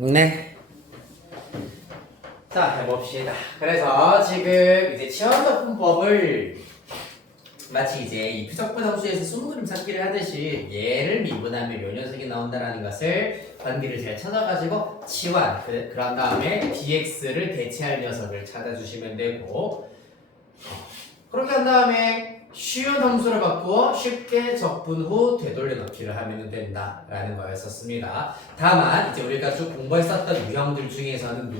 네. 자, 해봅시다. 그래서 지금 이제 치환적분법을 마치 이제 이 표적분 함수에서 숨그림 찾기를 하듯이 얘를 미분하면 요 녀석이 나온다라는 것을 관계를 잘 찾아가지고 치환 그런 다음에 dx를 대체할 녀석을 찾아주시면 되고 그렇게 한 다음에 쉬운 함수를 바꾸어 쉽게 적분 후 되돌려 넣기를 하면 된다라는 거였었습니다. 다만 이제 우리가 쭉 공부했었던 유형들 중에서는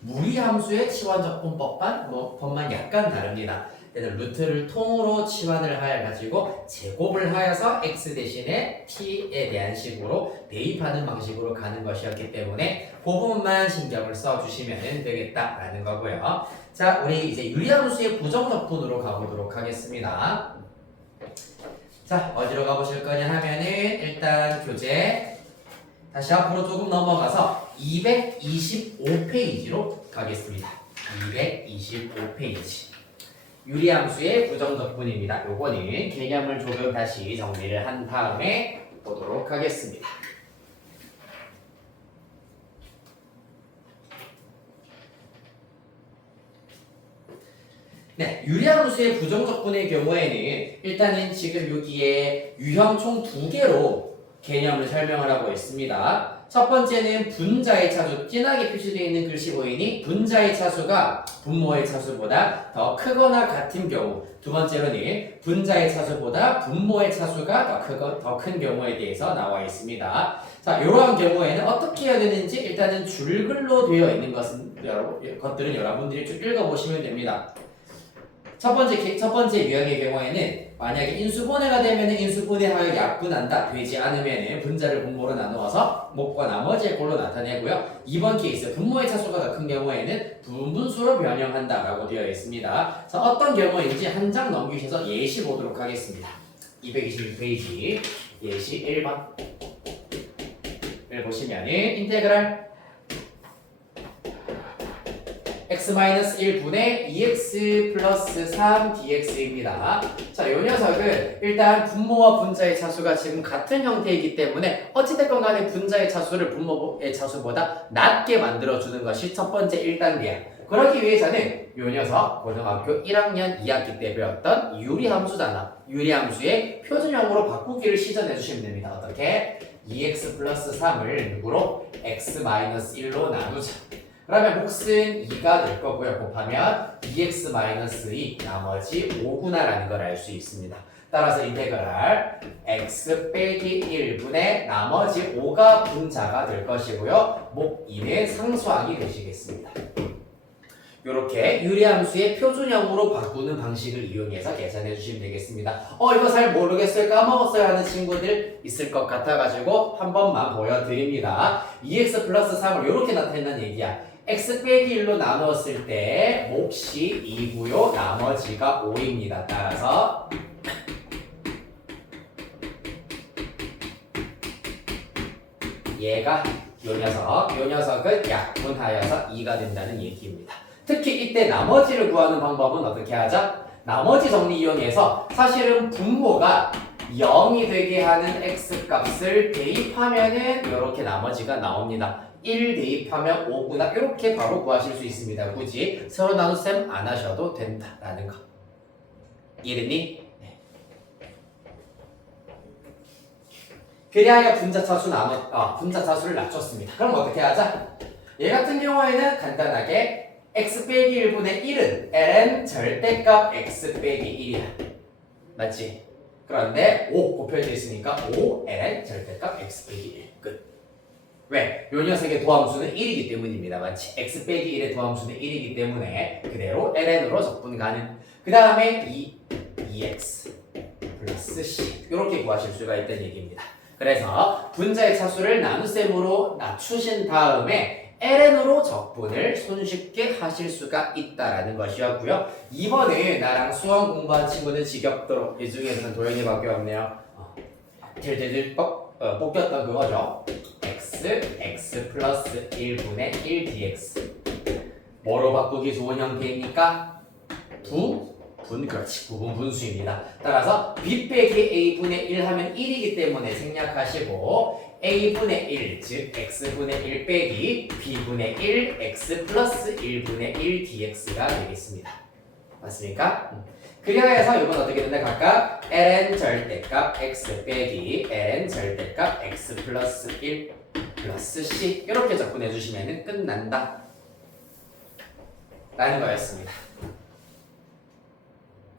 무리함수의 치환적분법만 법만 약간 다릅니다. 얘는 루트를 통으로 치환을 해가지고 제곱을 하여서 x 대신에 t에 대한 식으로 대입하는 방식으로 가는 것이었기 때문에 그 부분만 신경을 써주시면 되겠다라는 거고요. 자, 우리 이제 유리함수의 부정적분으로 가보도록 하겠습니다. 자, 어디로 가보실 거냐 하면은 일단 교재 다시 앞으로 조금 넘어가서 225페이지로 가겠습니다. 225페이지. 유리함수의 부정적분입니다. 요거는 개념을 조금 다시 정리를 한 다음에 보도록 하겠습니다. 네, 유리함수의 부정적분의 경우에는 일단은 지금 여기에 유형 총 2개로 개념을 설명을 하고 있습니다. 첫 번째는 분자의 차수, 진하게 표시되어 있는 글씨 보이니 분자의 차수가 분모의 차수보다 더 크거나 같은 경우, 두 번째로는 분자의 차수보다 분모의 차수가 더 큰 경우에 대해서 나와 있습니다. 자, 이러한 경우에는 어떻게 해야 되는지 일단은 줄글로 되어 있는 것들은 여러분들이 쭉 읽어보시면 됩니다. 첫 번째 유형의 경우에는 만약에 인수분해가 되면 인수분해하여 약분한다 되지 않으면 분자를 분모로 나누어서 목과 나머지의 꼴로 나타내고요. 이번 케이스 분모의 차수가 더 큰 경우에는 분분수로 변형한다라고 되어 있습니다. 자, 어떤 경우인지 한 장 넘기셔서 예시 보도록 하겠습니다. 226페이지 예시 1번을 보시면은 인테그랄 x-1분의 2x 플러스 3dx입니다. 자, 요 녀석은 일단 분모와 분자의 차수가 지금 같은 형태이기 때문에 어찌됐건 간에 분자의 차수를 분모의 차수보다 낮게 만들어주는 것이 첫 번째 1단계야. 그러기 위해서는 요 녀석 고등학교 1학년 2학기 때 배웠던 유리함수잖아. 유리함수의 표준형으로 바꾸기를 시전해 주시면 됩니다. 어떻게? 2x 플러스 3을 누구로? x-1로 나누자. 그러면 몫은 2가 될 거고요. 곱하면 2x-2 나머지 5구나 라는 걸 알 수 있습니다. 따라서 인테그랄 x 빼기 1분의 나머지 5가 분자가 될 것이고요. 목 2는 상수항이 되시겠습니다. 이렇게 유리함수의 표준형으로 바꾸는 방식을 이용해서 계산해 주시면 되겠습니다. 이거 잘 모르겠어요, 까먹었어요 하는 친구들 있을 것 같아가지고 한 번만 보여드립니다. 2x 플러스 3을 이렇게 나타낸다는 얘기야. x 빼기 1로 나누었을 때 몫이 2고요. 나머지가 5입니다. 따라서 얘가 요 녀석은 약분하여서 2가 된다는 얘기입니다. 특히 이때 나머지를 구하는 방법은 어떻게 하죠? 나머지 정리 이용해서 사실은 분모가 0이 되게 하는 x값을 대입하면은 이렇게 나머지가 나옵니다. 1 대입하면 5구나 이렇게 바로 구하실 수 있습니다. 굳이 서로 나눗셈 안 하셔도 된다라는 거. 이해됐니? 네. 그리하여 분자 차수를 낮췄습니다. 그럼 어떻게 하자? 얘 같은 경우에는 간단하게 x 빼기 1분의 1은 ln 절대값 x 빼기 1이야. 맞지? 그런데 5 곱해져 있으니까 5 ln 절대값 x 빼기 1 끝. 왜? 요 녀석의 도함수는 1이기 때문입니다. 맞지? x 빼기 1의 도함수는 1이기 때문에 그대로 ln으로 적분 가능. 그 다음에 2x 플러스 c 이렇게 구하실 수가 있다는 얘기입니다. 그래서 분자의 차수를 나눗셈으로 낮추신 다음에 ln으로 적분을 손쉽게 하실 수가 있다라는 것이었고요. 이번에 나랑 수학 공부한 친구들 지겹도록 이 중에서는 도현이밖에 없네요. 딜딜딜 뽑혔던 그거죠. x 플러스 1분의 1 dx 뭐로 바꾸기 좋은 형태입니까? 그렇지. 구분 분수입니다. 따라서 b 빼기 a분의 1 하면 1이기 때문에 생략하시고 a분의 1, 즉 x분의 1 빼기 b분의 1, x 플러스 1분의 1 dx가 되겠습니다. 맞습니까? 그리하여서 이건 어떻게 된다? 각각 ln 절대값 x 빼기 ln 절대값 x 플러스 1 플러스 c 이렇게 접근해 주시면 끝난다 라는 거였습니다.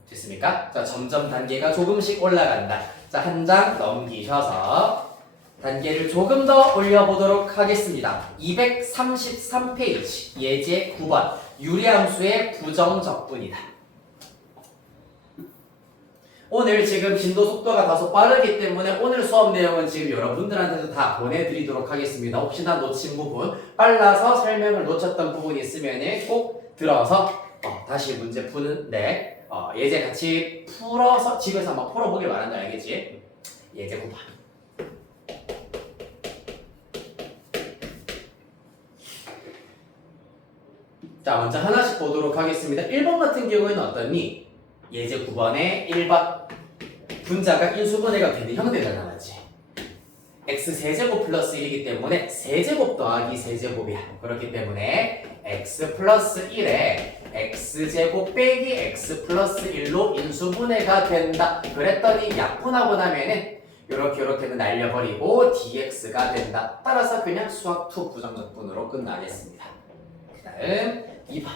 됐습니까? 자, 점점 단계가 조금씩 올라간다. 자, 한 장 넘기셔서 단계를 조금 더 올려보도록 하겠습니다. 233페이지 예제 9번 유리함수의 부정적분이다. 오늘 지금 진도 속도가 다소 빠르기 때문에 오늘 수업 내용은 지금 여러분들한테도 다 보내드리도록 하겠습니다. 혹시나 놓친 부분, 빨라서 설명을 놓쳤던 부분이 있으면 꼭 들어서 다시 문제 푸는데 예제 같이 풀어서 집에서 한번 풀어보길 바란다. 알겠지? 예제 9번. 자, 먼저 하나씩 보도록 하겠습니다. 1번 같은 경우에는 어떠니? 예제 9번에 1번 분자가 인수분해가 되는 형태가 나왔지. x 세제곱 플러스 1이기 때문에 세제곱 더하기 세제곱이야. 그렇기 때문에 x 플러스 1에 x제곱 빼기 x 플러스 1로 인수분해가 된다. 그랬더니 약분하고 나면은 요렇게는 날려버리고 dx가 된다. 따라서 그냥 수학 2 부정적분으로 끝나겠습니다. 그 다음 2번.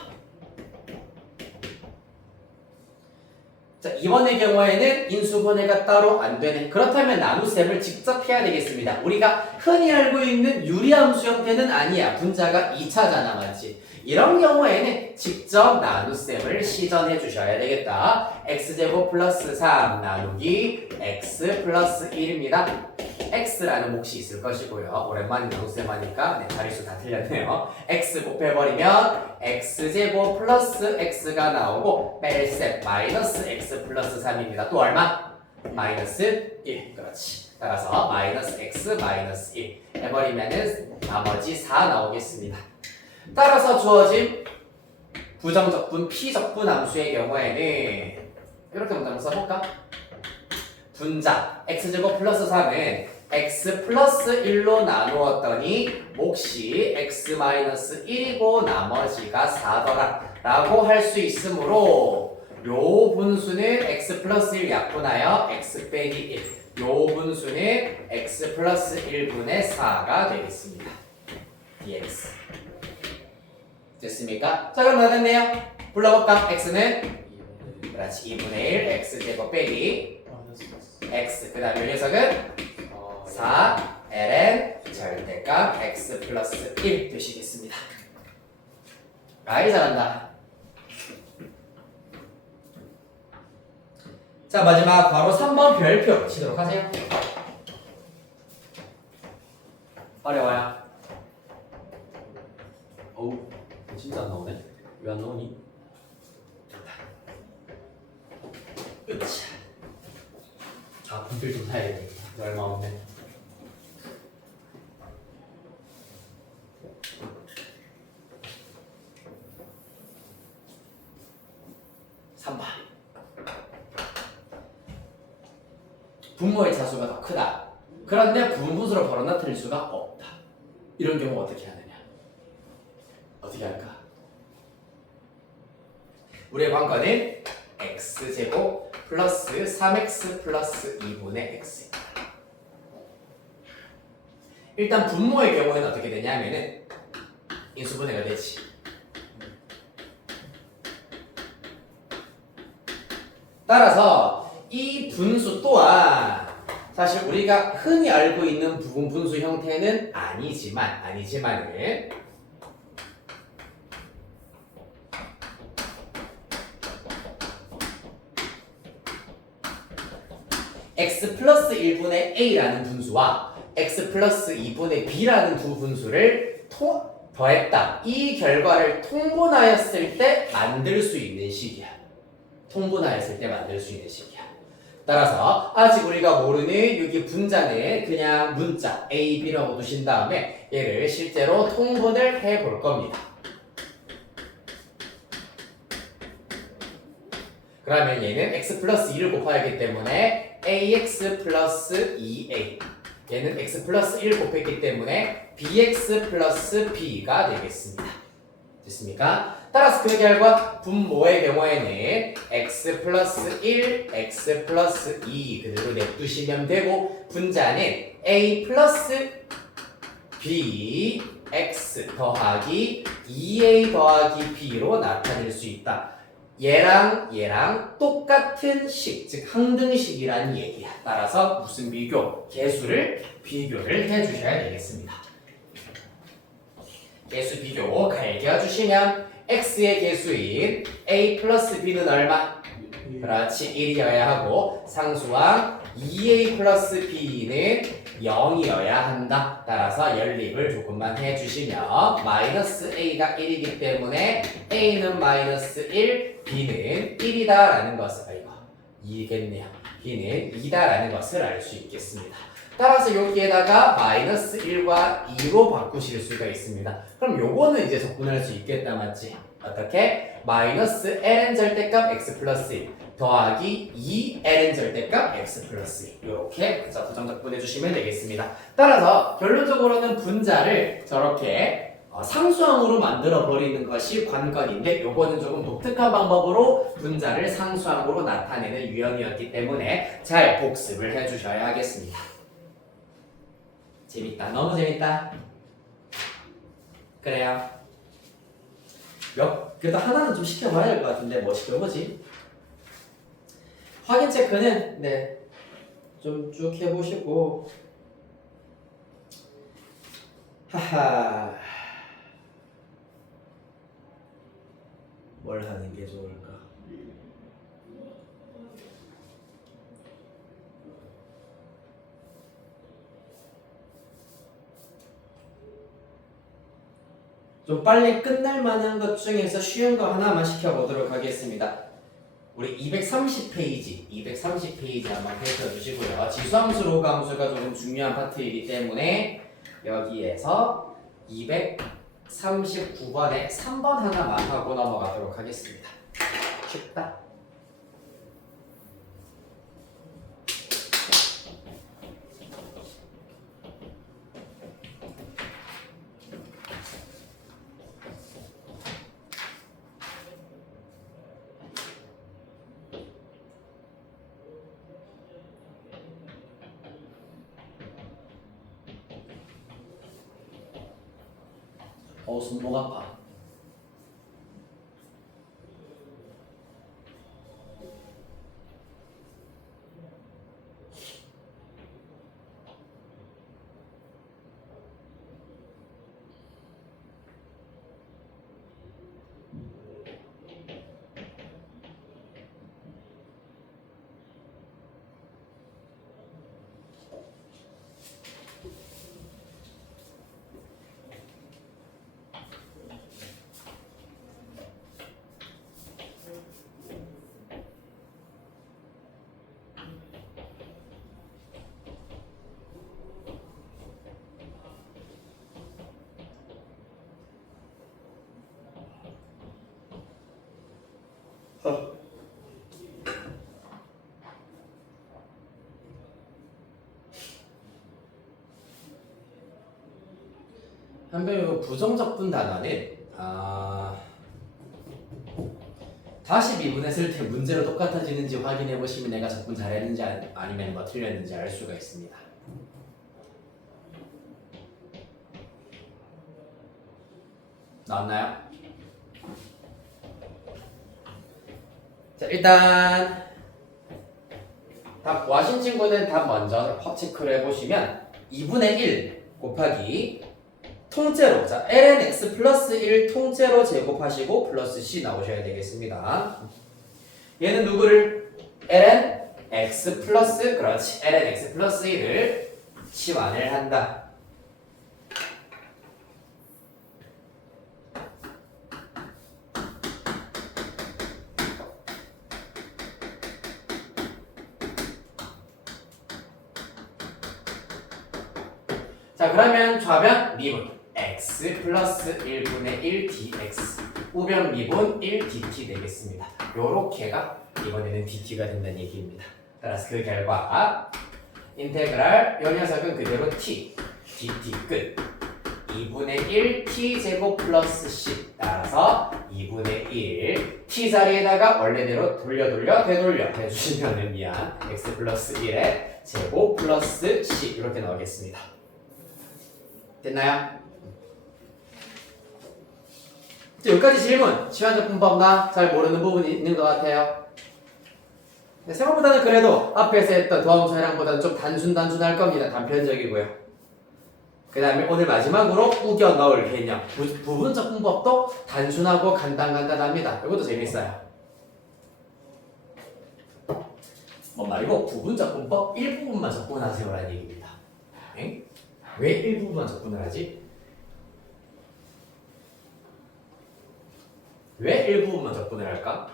자, 이번의 경우에는 인수분해가 따로 안 되는, 그렇다면 나눗셈을 직접 해야 되겠습니다. 우리가 흔히 알고 있는 유리함수 형태는 아니야. 분자가 2차잖아, 맞지? 이런 경우에는 직접 나눗셈을 시전해 주셔야 되겠다. x제곱 플러스 3 나누기 x 플러스 1입니다. x라는 몫이 있을 것이고요. 오랜만에 나눗셈 하니까 자릿수 다 틀렸네요. x 곱해버리면 x제곱 플러스 x가 나오고 뺄셈 마이너스 x 플러스 3입니다. 또 얼마? 마이너스 1. 그렇지. 따라서 마이너스 x 마이너스 1 해버리면은 나머지 4 나오겠습니다. 따라서 주어진 부정적분, 피적분 함수의 경우에는 이렇게 문장을 써볼까? 분자 x제곱 플러스 3은 x 플러스 1로 나누었더니 몫이 x 마이너스 1이고 나머지가 4더라 라고 할 수 있으므로 요 분수는 x 플러스 1 약분하여 x 빼기 1, 요 분수는 x 플러스 1분의 4가 되겠습니다. dx 됐습니까? 자, 그럼 나됐네요. 불러볼까? x는 그렇지 2분의 1 x제곱 빼기 x, 그 다음에 이 녀석은 4 ln 절대값 x 플러스 1 되시겠습니다. 아이 잘한다. 자, 마지막 바로 3번 별표 치도록 하세요. 어려워요. 어우, 진짜 안 나오네. 왜 안 나오니? 으쌰. 아, 분필 좀 사야 되겠다. 얼마 없네. 분모의 차수가 더 크다. 그런데 부분분수로 바로 나타낼 수가 없다. 이런 경우 어떻게 하느냐? 어떻게 할까? 우리의 관건은 x제곱 플러스 3x 플러스 2분의 x. 일단 분모의 경우에는 어떻게 되냐면은 인수분해가 되지. 따라서 이 분수 또한 사실 우리가 흔히 알고 있는 부분 분수 형태는 아니지만은 x 플러스 1분의 a라는 분수와 x 플러스 2분의 b라는 두 분수를 더했다. 이 결과를 통분하였을 때 만들 수 있는 식이야. 통분하였을 때 만들 수 있는 식이야. 따라서 아직 우리가 모르는 여기 분자는 그냥 문자 a, b라고 두신 다음에 얘를 실제로 통분을 해 볼 겁니다. 그러면 얘는 x 플러스 2를 곱해야 하기 때문에 ax 플러스 2a. 얘는 x 플러스 1 곱했기 때문에 bx 플러스 b가 되겠습니다. 됐습니까? 따라서 그 결과 분모의 경우에는 x 플러스 1, x 플러스 2 그대로 냅두시면 되고 분자는 a 플러스 b x 더하기 2a 더하기 b로 나타낼 수 있다. 얘랑 똑같은 식, 즉 항등식이라는 얘기야. 따라서 무슨 비교? 개수를 비교를 해주셔야 되겠습니다. 개수 비교 갈겨주시면 x의 개수인 a 플러스 b는 얼마? 그렇지 1이어야 하고 상수항 2a 플러스 b는 0이어야 한다. 따라서 연립을 조금만 해주시면 마이너스 a가 1이기 때문에 a는 마이너스 1, b는 1이다 라는 것을 2겠네요. b는 2다 라는 것을 알 수 있겠습니다. 따라서 여기에다가 마이너스 1과 2로 바꾸실 수가 있습니다. 그럼 요거는 이제 접근할 수 있겠다 맞지? 어떻게? 마이너스 ln 절대값 x 플러스 1 더하기 2ln 절대값 x 플러스 2 이렇게 부정 적분해 주시면 되겠습니다. 따라서 결론적으로는 분자를 저렇게 상수항으로 만들어 버리는 것이 관건인데 요거는 조금 독특한 방법으로 분자를 상수항으로 나타내는 유형이었기 때문에 잘 복습을 해 주셔야 하겠습니다. 재밌다. 너무 재밌다. 그래요. 그래도 하나는 좀 시켜봐야 될 것 같은데 뭐 시켜보지? 확인 체크는 네 좀 쭉 해보시고 하하 뭘 하는 게 좋을까? 좀 빨리 끝날 만한 것 중에서 쉬운 거 하나만 시켜보도록 하겠습니다. 우리 230페이지 한번 펼쳐주시고요. 지수함수, 로그함수가 조금 중요한 파트이기 때문에 여기에서 239번에 3번 하나만 하고 넘어가도록 하겠습니다. 쉽다. 손목 아파. 한편 부정적분 단어는 다시 미분했을 때 문제로 똑같아지는지 확인해 보시면 내가 적분 잘했는지 아니면 뭐 틀렸는지 알 수가 있습니다. 나왔나요? 자 일단 답 구하신 친구는 답 먼저 체크를 해보시면 2분의 1 곱하기 통째로 자 ln x 플러스 1 통째로 제곱하시고 플러스 c 나오셔야 되겠습니다. 얘는 누구를? ln x 플러스 그렇지 ln x 플러스 1을 치환을 한다. 자 그러면 좌변 미분 x 플러스 1분의 1 dx 우변 미분 1 dt 되겠습니다. 요렇게가 이번에는 dt가 된다는 얘기입니다. 따라서 그 결과 인테그랄 이 녀석은 그대로 t dt 끝 2분의 1 t제곱 플러스 c 따라서 2분의 1 t 자리에다가 원래대로 되돌려 해주시면은 미안 x 플러스 1에 제곱 플러스 c 이렇게 나오겠습니다. 됐나요? 자, 여기까지 질문 시환적분법 나 잘 모르는 부분이 있는 것 같아요. 생각보다는 그래도 앞에서 했던 도함수 해랑보다는 좀 단순할 겁니다. 단편적이고요. 그 다음에 오늘 마지막으로 우겨 넣을 개념 부분적 분법도 단순하고 간단합니다. 이것도 재밌어요. 뭐 말고 부분적 분법 일부분만 접근하세요라는 얘기입니다. 엥? 왜 일부분만 접근을 하지? 왜 일부분만 접근을 할까?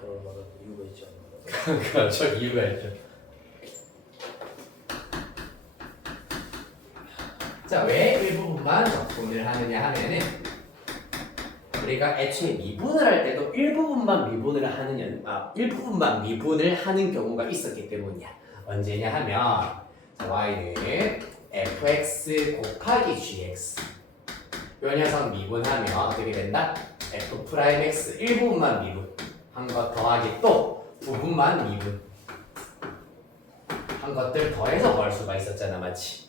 그럴 만한 이유가 있지 않나? 그렇죠. 이유가 있죠. 자, 왜 일부분만 접근을 하느냐 하면은 우리가 애초에 미분을 할 때도 일부분만 미분을 하는 경우가 있었기 때문이야. 언제냐 하면 자, y는 fx 곱하기 gx 요 녀석 미분하면 어떻게 된다? f'x 일부분만 미분 한 것 더하기 또 부분만 미분 한 것들 더해서 구할 수가 있었잖아, 맞지?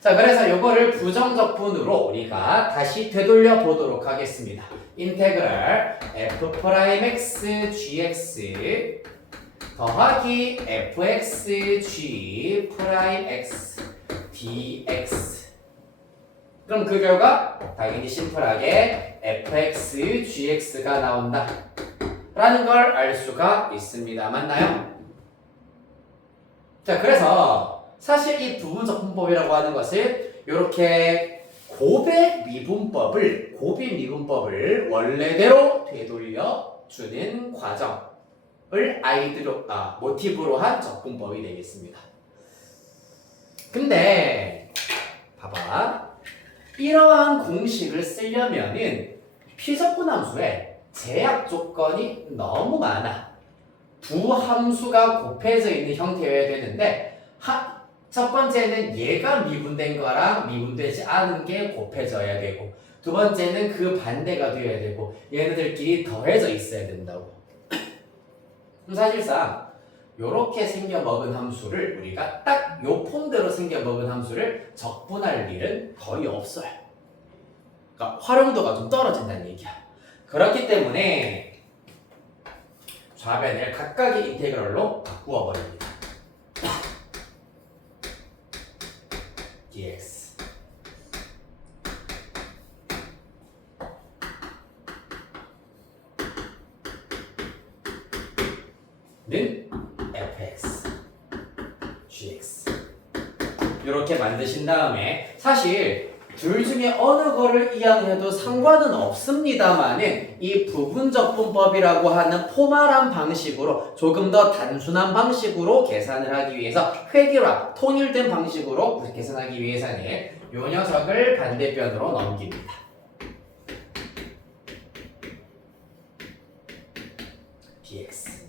자, 그래서 요거를 부정적분으로 우리가 다시 되돌려 보도록 하겠습니다. 인테그랄 f'x gx 더하기 fx g 프라임 x dx 그럼 그 결과 당연히 심플하게 fx gx가 나온다 라는 걸 알 수가 있습니다. 맞나요? 자, 그래서 사실 이 부분적 분법이라고 하는 것은 이렇게 고백 미분법을 원래대로 되돌려 주는 과정을 모티브로 한 적분법이 되겠습니다. 근데 봐봐, 이러한 공식을 쓰려면은 피적분 함수에 제약 조건이 너무 많아. 두 함수가 곱해져 있는 형태여야 되는데 첫 번째는 얘가 미분된 거랑 미분되지 않은 게 곱해져야 되고 두 번째는 그 반대가 되어야 되고 얘네들끼리 더해져 있어야 된다고. 그럼 사실상 요렇게 생겨먹은 함수를 우리가 딱 요 폼대로 생겨먹은 함수를 적분할 일은 거의 없어요. 그러니까 활용도가 좀 떨어진다는 얘기야. 그렇기 때문에 좌변을 각각의 인테그럴로 바꾸어 버립니다. dx 는 fx gx 이렇게 만드신 다음에 사실 둘 중에 어느 거를 이양해도 상관은 없습니다만은 이 부분적분법이라고 하는 포멀한 방식으로 조금 더 단순한 방식으로 계산을 하기 위해서 회귀화, 통일된 방식으로 계산하기 위해서는 요 녀석을 반대편으로 넘깁니다. dx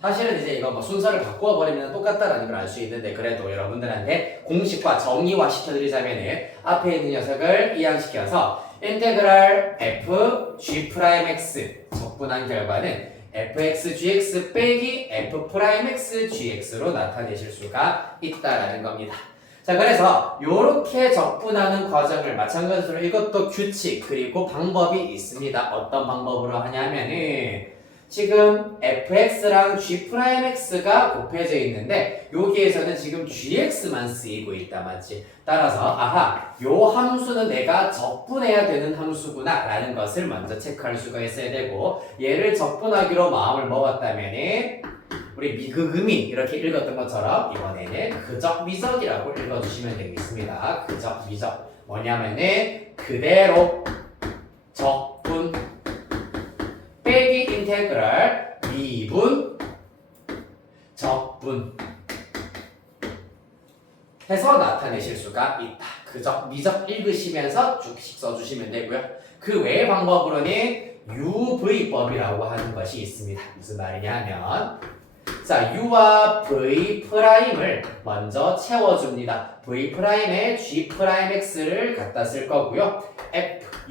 사실은 이제 이거 뭐 순서를 바꾸어 버리면 똑같다라는 걸 알 수 있는데 그래도 여러분들한테 공식화 정의화 시켜드리자면은 앞에 있는 녀석을 이항시켜서 인테그랄 f g 프라임 x 적분한 결과는 fx gx 빼기 f 프라임 x gx로 나타내실 수가 있다라는 겁니다. 자, 그래서 이렇게 적분하는 과정을 마찬가지로 이것도 규칙 그리고 방법이 있습니다. 어떤 방법으로 하냐면은 지금 fx랑 g'x가 곱해져 있는데 여기에서는 지금 gx만 쓰이고 있다, 맞지? 따라서 요 함수는 내가 적분해야 되는 함수구나 라는 것을 먼저 체크할 수가 있어야 되고 얘를 적분하기로 마음을 먹었다면은 우리 미그금이 이렇게 읽었던 것처럼 이번에는 그적 미적이라고 읽어주시면 되겠습니다. 그적 미적 뭐냐면은 그대로 적분 빼기 인테그랄 미분 적분 해서 나타내실 수가 있다. 그적 미적 읽으시면서 쭉씩 써주시면 되고요. 그 외의 방법으로는 UV법이라고 하는 것이 있습니다. 무슨 말이냐 하면 자, U와 V 프라임을 먼저 채워줍니다. V 프라임에 G 프라임 X를 갖다 쓸 거고요.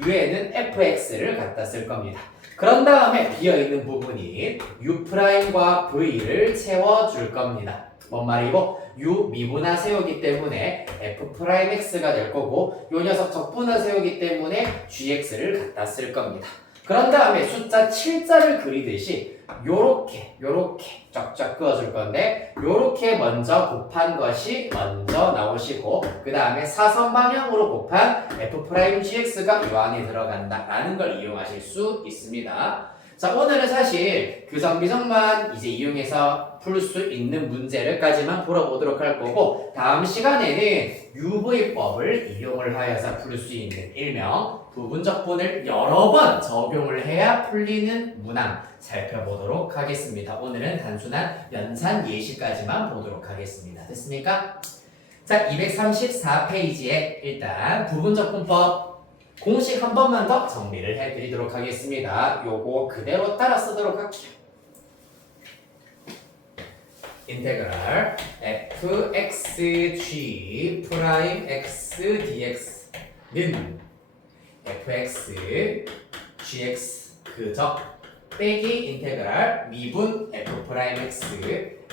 U에는 FX를 갖다 쓸 겁니다. 그런 다음에 비어있는 부분인 U 프라임과 V를 채워줄 겁니다. 뭔 말이고? U 미분화 세우기 때문에 F 프라임 X가 될 거고 요 녀석 적분화 세우기 때문에 GX를 갖다 쓸 겁니다. 그런 다음에 숫자 7자를 그리듯이 요렇게 쫙쫙 그어줄 건데 요렇게 먼저 곱한 것이 먼저 나오시고 그 다음에 사선 방향으로 곱한 F'GX가 요 안에 들어간다 라는 걸 이용하실 수 있습니다. 자, 오늘은 사실 규정 비정만 이제 이용해서 풀 수 있는 문제를까지만 풀어보도록 할 거고 다음 시간에는 UV법을 이용을 하여서 풀 수 있는 일명 부분적분을 여러 번 적용을 해야 풀리는 문항 살펴보도록 하겠습니다. 오늘은 단순한 연산 예시까지만 보도록 하겠습니다. 됐습니까? 자, 234페이지에 일단 부분적분법 공식 한 번만 더 정리를 해드리도록 하겠습니다. 요거 그대로 따라 쓰도록 할게요. 인테그랄 fxg 프라임 x dx는 fx gx 그적 빼기 인테그랄 미분 f 프라임 x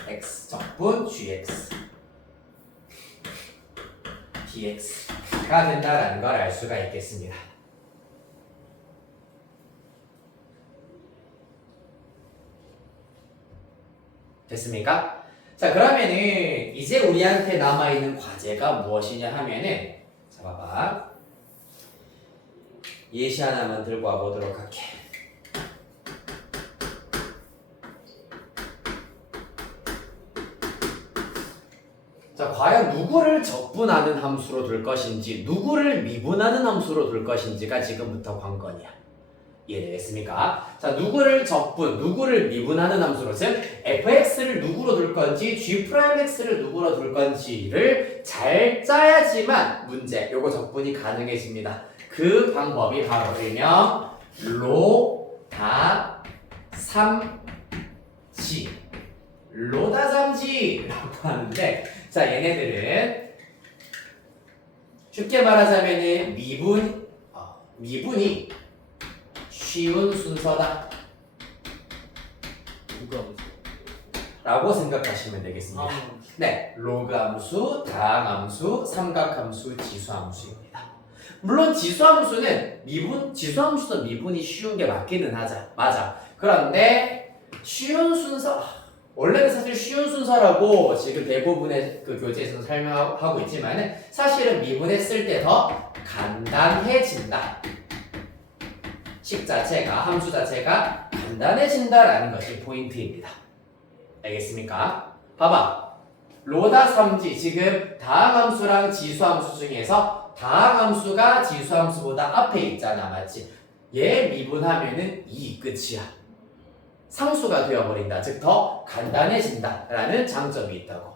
x 적분 gx dx가 된다라는 걸 알 수가 있겠습니다. 됐습니까? 자, 그러면은 이제 우리한테 남아있는 과제가 무엇이냐 하면은 자, 봐봐. 예시 하나만 들고 와보도록 할게. 자, 과연 누구를 적분하는 함수로 둘 것인지 누구를 미분하는 함수로 둘 것인지가 지금부터 관건이야. 이해되겠습니까? 자, 누구를 적분, 누구를 미분하는 함수로 즉 fx를 누구로 둘 건지 g'x를 누구로 둘 건지를 잘 짜야지만 문제, 요거 적분이 가능해집니다. 그 방법이 바로 일명 로다 3지 로다 3지라고 하는데 자, 얘네들은 쉽게 말하자면은 미분이 쉬운 순서다 라고 생각하시면 되겠습니다. 네, 로그 함수, 다항 함수, 삼각 함수, 지수 함수입니다. 물론 지수 함수는 지수 함수도 미분이 쉬운 게 맞기는 맞아. 그런데 쉬운 순서, 원래는 사실 쉬운 순서라고 지금 대부분의 그 교재에서 설명하고 있지만 사실은 미분했을 때 더 간단해진다. 식 자체가, 함수 자체가 간단해진다라는 것이 포인트입니다. 알겠습니까? 봐봐. 로다 3지, 지금 다항함수랑 지수함수 중에서 다항함수가 지수함수보다 앞에 있잖아, 맞지? 얘 미분하면은 2 끝이야. 상수가 되어버린다. 즉, 더 간단해진다 라는 장점이 있다고.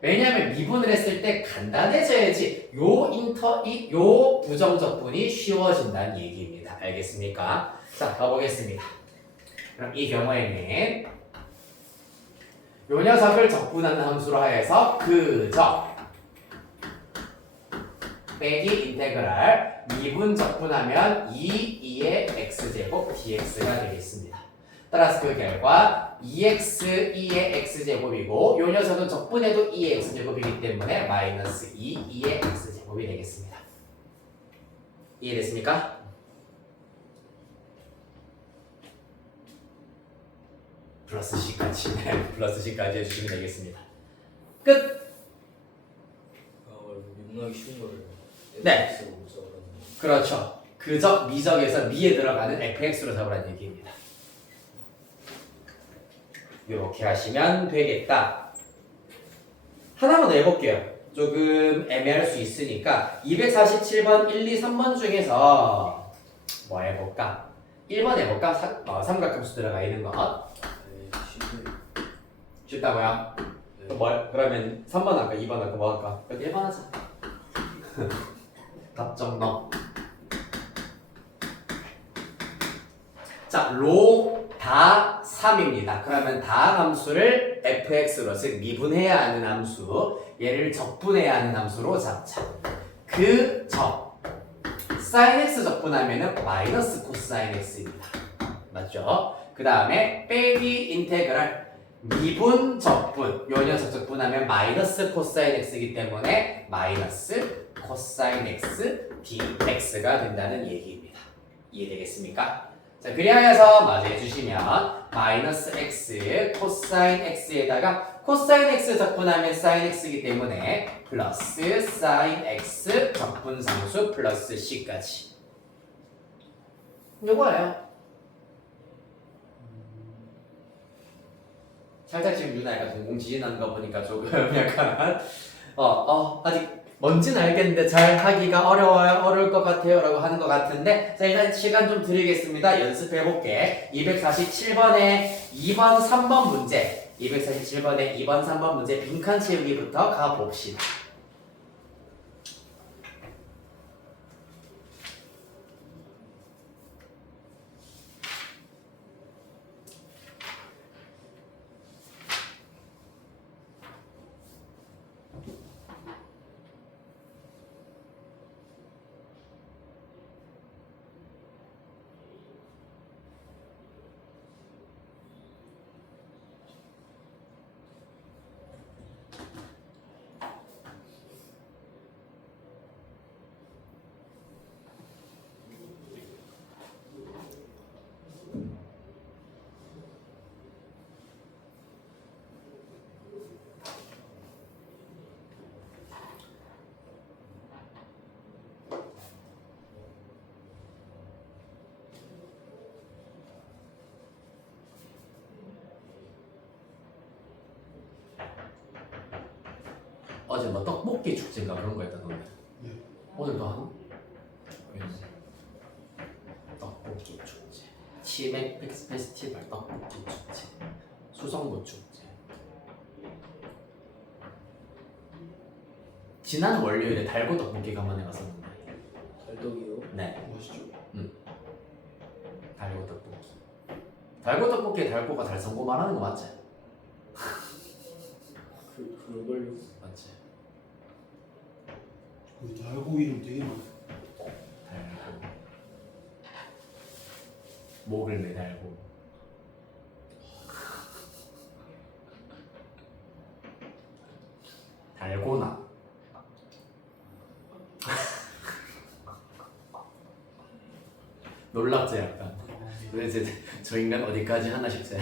왜냐하면 미분을 했을 때 간단해져야지 요 부정적분이 쉬워진다는 얘기입니다. 알겠습니까? 자, 가보겠습니다. 그럼 이 경우에는 요 녀석을 적분하는 함수로 하여서 그적 빼기 인테그랄 미분 적분하면 2의 x제곱 dx가 되겠습니다. 따라서 그 결과 2x 2의 x제곱이고 요 녀석은 적분해도 2의 x제곱이기 때문에 마이너스 2의 x제곱이 되겠습니다. 이해됐습니까? 플러스 C까지 플러스 C까지 해주시면 되겠습니다. 끝! 미분하기 쉬운 거를 네. Fx로 써버렸네. 그렇죠. 그적 미적에서 미에 들어가는 fx로 잡으라는 얘기입니다. 이렇게 하시면 되겠다. 하나만 더 해볼게요. 조금 애매할 수 있으니까 247번, 1, 2, 3번 중에서 뭐 해볼까? 1번 해볼까? 삼각함수 들어가 있는 것. 쉽다고요? 그러면 3번 할까? 2번 할까? 뭐 할까? 여기 1번 하자. 답정 넣어. 자, 로 다 3입니다. 그러면 다항 함수를 fx로, 즉 미분해야 하는 함수, 얘를 적분해야 하는 함수로 잡자. 그 적, sin x 적분하면은 마이너스 코사인 x입니다. 맞죠? 그 다음에 빼기 인테그랄 미분 적분, 요 녀석 적분하면 마이너스 코사인 x이기 때문에 마이너스 코사인 x dx가 된다는 얘기입니다. 이해되겠습니까? 자, 그리하여서 마저 해주시면 마이너스 x 코사인 x에다가 코사인 x 적분하면 사인 x이기 때문에 플러스 사인 x 적분상수 플러스 c까지 요거예요. 살짝 지금 유나 약간 동공지진하는 거 보니까 조금 약간 아직 뭔지는 알겠는데 잘 하기가 어려울 것 같아요 라고 하는 것 같은데, 자 일단 시간 좀 드리겠습니다. 연습해 볼게. 247번에 2번 3번 문제, 247번에 2번 3번 문제 빈칸 채우기부터 가봅시다. 어제 뭐 떡볶이 축제인가 그런 거 했다던데. 네. 오늘도 하나? 떡볶이 축제, 치맥 페스티벌 떡볶이 축제, 수성구 축제. 지난 월요일에 달고 떡볶이 간만에 갔었는데. 달독이요? 네, 맛있죠? 달고 떡볶이. 달고 떡볶이에 달고가 달성고 말하는 거 맞지? 그걸요? 맞지? 그 달고 이름 되게 많아요. 달고 목을 매달고 달고나 놀랍지 약간. 도대체 저 인간 어디까지 하나 싶지?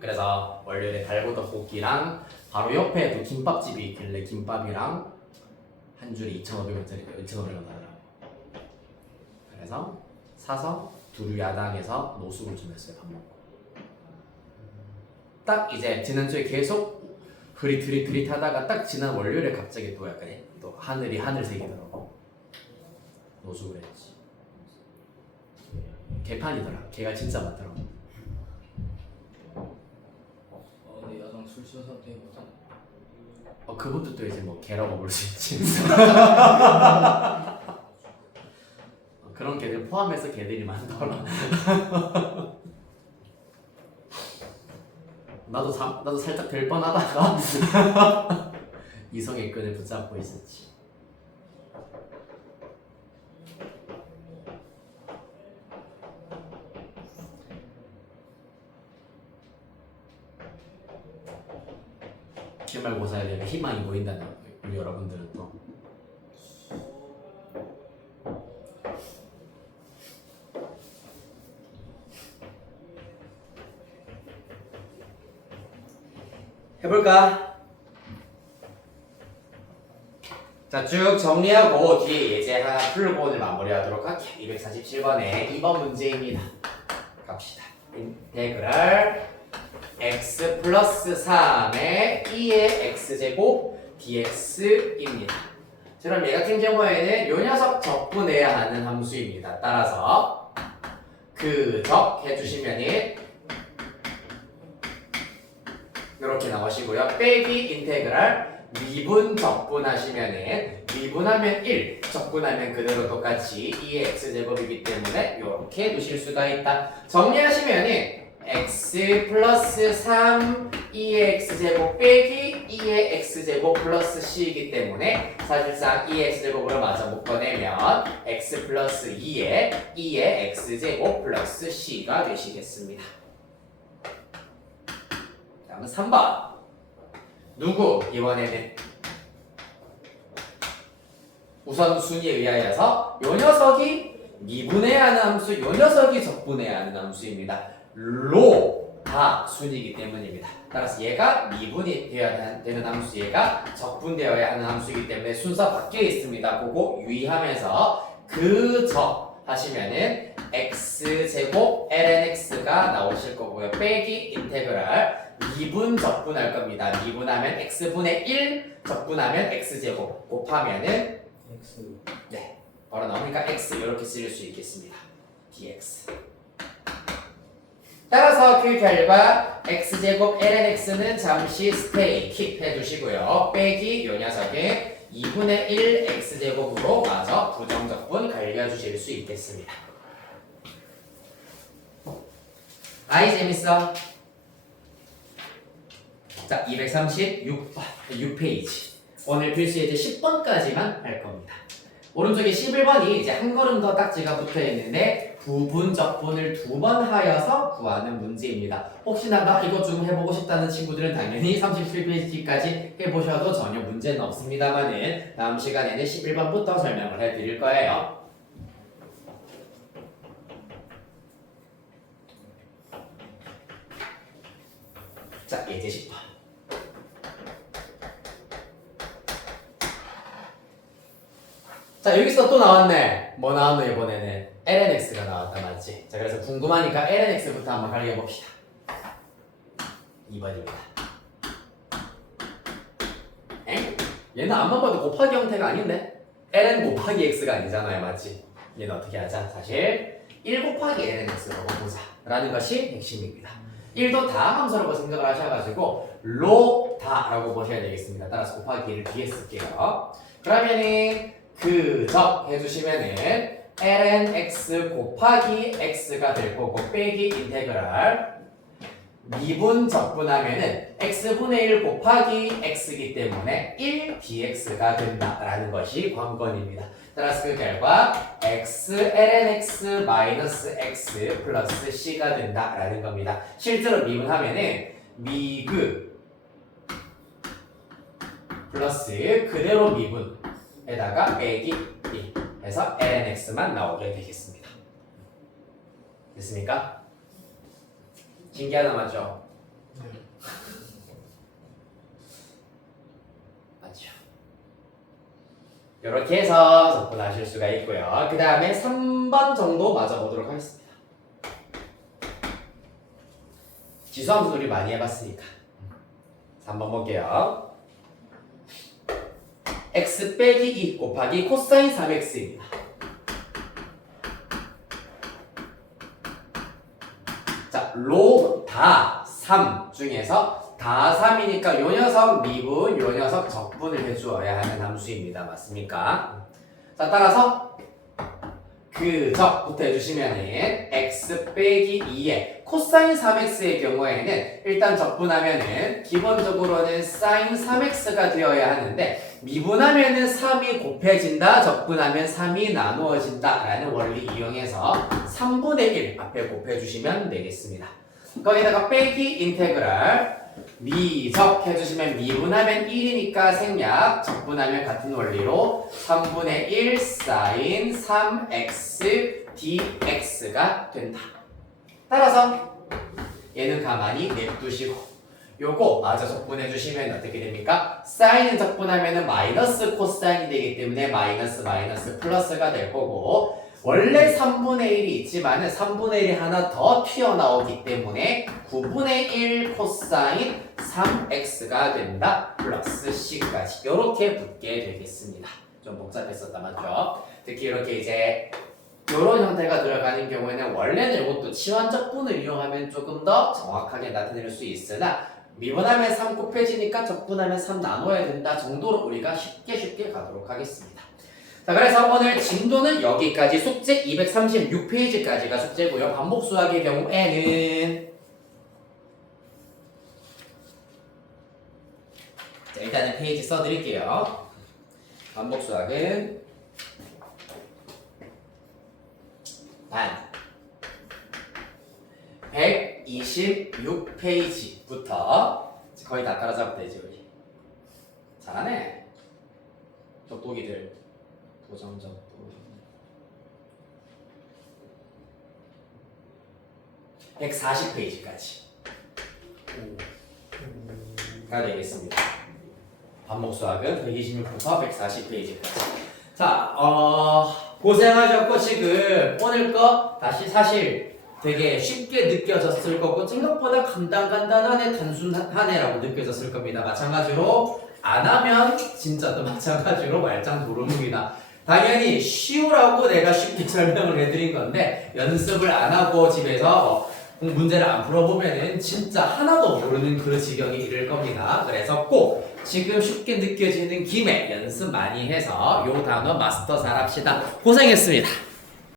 그래서 월요일에 달고 떡볶이랑 바로 옆에 또 김밥집이 있길래 김밥이랑 한 줄에 2,500원짜리 2,500원 하더라고. 그래서 사서 두루 야당에서 노숙을 좀 했어요. 밥 먹고. 딱 이제 지난주에 계속 흐릿흐릿하다가 딱 지난 월요일에 갑자기 또 약간 또 하늘이 하늘색이더라고. 노숙을 했지. 개판이더라. 개가 진짜 많더라고. 근데 야당 술 취한 상태인 거죠? 그분도 또 이제 뭐 개라고 부를 수 있지. 그런 개들 포함해서 개들이 많더라. 나도 살짝 될 뻔하다가 이성의 끈을 붙잡고 있었지. 기말고사에 대한 희망이 보인다는 우리 여러분들은 또. 해볼까? 자, 쭉 정리하고 뒤에 예제 하나 풀고 오늘 마무리하도록 할게요. 247번에 2번 문제입니다. 갑시다. 인테그랄 x 플러스 3의 2의 x제곱 dx입니다. 그럼 얘 같은 경우에는 요 녀석 적분해야 하는 함수입니다. 따라서 그 적 해주시면은 이렇게 나오시고요. 빼기 인테그랄 미분 적분하시면은 미분하면 1, 적분하면 그대로 똑같이 2의 x제곱이기 때문에 이렇게 두실 수가 있다. 정리하시면은 x 플러스 3 2의 x제곱 빼기 2의 x제곱 플러스 c이기 때문에 사실상 2의 x제곱으로 마저 묶어내면 x 플러스 2의 x제곱 플러스 c가 되시겠습니다. 다음은 3번. 누구? 이번에는 우선 순위에 의하여서 요 녀석이 미분해야 하는 함수, 요 녀석이 적분해야 하는 함수입니다. 다 순이기 때문입니다. 따라서 얘가 미분이 되어야 되는 함수, 얘가 적분되어야 하는 함수이기 때문에 순서 바뀌어 있습니다. 그거 유의하면서 그적 하시면은 x제곱 lnx가 나오실 거고요. 빼기 인테그랄 미분 적분할 겁니다. 미분하면 x분의 1, 적분하면 x제곱 곱하면은 X. 네, 바로 나오니까 x 이렇게 쓸 수 있겠습니다. dx. 따라서 그 결과 x제곱 lnx는 잠시 스테이 킵 해두시고요. 빼기 요 녀석의 2분의 1 x제곱으로 마저 부정적분 갈려주실 수 있겠습니다. 아이 재밌어? 자, 236페이지. 오늘 필수 예제 10번까지만 할 겁니다. 오른쪽에 11번이 이제 한 걸음 더 딱지가 붙어 있는데 부분 적분을 2번 하여서 구하는 문제입니다. 혹시나 나 이것 좀 해보고 싶다는 친구들은 당연히 37페이지까지 해보셔도 전혀 문제는 없습니다만은 다음 시간에는 11번부터 설명을 해드릴 거예요. 자, 예제 10번. 자, 여기서 또 나왔네. 뭐 나왔노 이번에는? lnx가 나왔다 맞지? 자, 그래서 궁금하니까 lnx부터 한번 갈겨봅시다. 2번입니다. 엥? 얘는 앞만 봐도 곱하기 형태가 아닌데? ln 곱하기 x가 아니잖아요 맞지? 얘는 어떻게 하자? 사실 1 곱하기 lnx라고 보자 라는 것이 핵심입니다. 1도 다 함수라고 생각을 하셔가지고 다라고 보셔야 되겠습니다. 따라서 곱하기 1을 뒤에 쓸게요. 그러면은 그적 해주시면은 lnx 곱하기 x가 될 거고 빼기 인테그랄 미분 적분하면은 x분의 1 곱하기 x이기 때문에 1 dx가 된다라는 것이 관건입니다. 따라서 그 결과 x lnx 마이너스 x 플러스 c가 된다라는 겁니다. 실제로 미분하면은 미그 플러스 그대로 미분에다가 빼기 1 해서 lnx만 나오게 되겠습니다. 됐습니까? 신기하다 맞죠? 맞죠? 이렇게 해서 접근하실 수가 있고요. 그 다음에 3번 정도 맞아보도록 하겠습니다. 지수함수 우리 많이 해봤으니까 3번 볼게요. x 빼기 2 곱하기 코사인 3x입니다. 자, 다 3 중에서 다 3이니까 요 녀석 미분, 요 녀석 적분을 해주어야 하는 함수입니다. 맞습니까? 자, 따라서 그 적부터 해주시면은 x 빼기 2에 코사인 3x의 경우에는 일단 적분하면은 기본적으로는 사인 3x가 되어야 하는데 미분하면은 3이 곱해진다, 적분하면 3이 나누어진다 라는 원리 이용해서 3분의 1 앞에 곱해주시면 되겠습니다. 거기다가 빼기 인테그랄 미적 해주시면 미분하면 1이니까 생략, 적분하면 같은 원리로 3분의 1 사인 3x dx가 된다. 따라서 얘는 가만히 냅두시고 요거 마저 적분해주시면 어떻게 됩니까? 사인은 적분하면 마이너스 코사인이 되기 때문에 마이너스 마이너스 플러스가 될 거고 원래 3분의 1이 있지만 3분의 1이 하나 더 튀어나오기 때문에 9분의 1 코사인 3x가 된다. 플러스 c까지 이렇게 붙게 되겠습니다. 좀 복잡했었다 맞죠? 특히 이렇게 이제 이런 형태가 들어가는 경우에는 원래는 이것도 치환적분을 이용하면 조금 더 정확하게 나타낼 수 있으나 미분하면 3 곱해지니까 적분하면 3 나눠야 된다 정도로 우리가 쉽게 가도록 하겠습니다. 자, 그래서 오늘 진도는 여기까지 숙제 236페이지까지가 숙제고요. 반복 수학의 경우에는 자, 일단은 페이지 써드릴게요. 반복 수학은 단 126페이지부터 거의 다 따라잡으면 되지 우리. 잘하네. 돋보기들 도점점 140페이지까지 가 되겠습니다. 반복 수학은 126부터 140페이지까지. 자, 고생하셨고 지금 오늘 거 다시 사실 되게 쉽게 느껴졌을 거고 생각보다 간단하네 단순하네라고 느껴졌을 겁니다. 마찬가지로 안 하면 진짜 또 마찬가지로 말짱 도루묵이다. 당연히 쉬우라고 내가 쉽게 설명을 해드린 건데 연습을 안 하고 집에서 문제를 안 풀어보면은 진짜 하나도 모르는 그 지경에 이를 겁니다. 그래서 꼭 지금 쉽게 느껴지는 김에 연습 많이 해서 요 단어 마스터 잘 합시다. 고생했습니다.